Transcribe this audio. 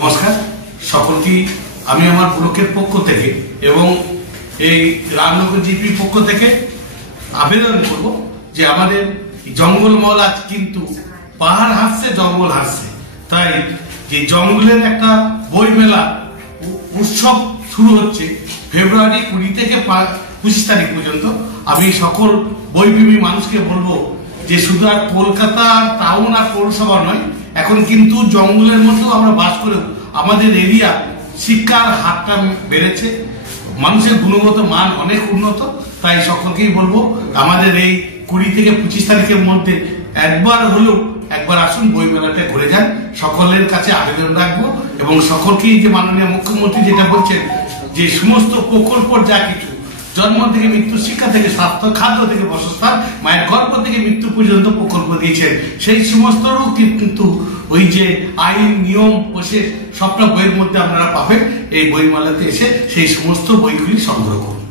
নমস্কার সকলকে আমি আমার ব্লকের পক্ষ থেকে এবং এই রামনগর জিপির পক্ষ থেকে আবেদন করব যে আমাদের জঙ্গলমহল আজ কিন্তু পাহাড় হাসছে, জঙ্গল হাসছে। তাই যে জঙ্গলের একটা বই মেলা উৎসব শুরু হচ্ছে ফেব্রুয়ারি 20 থেকে 25 তারিখ পর্যন্ত। আমি সকল বইপ্রেমী মানুষকে বলবো যে শুধু আর কলকাতা টাউন আর পৌরসভা নয়, এখন কিন্তু জঙ্গলের মধ্যেও আমরা বাস করেও আমাদের এরিয়া শিক্ষার হারটা বেড়েছে, মানুষের গুণগত মান অনেক উন্নত। তাই সকলকেই বলবো আমাদের এই 20 থেকে 25 তারিখের মধ্যে একবার আসুন, বই মেলাটা ঘুরে যান। সকলের কাছে আবেদন রাখবো এবং সকলকেই যে মাননীয় মুখ্যমন্ত্রী যেটা বলছেন যে সমস্ত প্রকল্প যা কিছু জন্ম থেকে মৃত্যু, শিক্ষা থেকে স্বাস্থ্য, খাদ্য থেকে বাসস্থান, মায়ের গর্ভ থেকে মৃত্যু পর্যন্ত প্রকল্প দিয়েছেন, সেই সমস্তরও কিন্তু ওই যে আইন নিয়ম প্রসেস সবটা বইয়ের মধ্যে আপনারা পাবেন। এই বইমেলাতে এসে সেই সমস্ত বইগুলি সংগ্রহ করুন।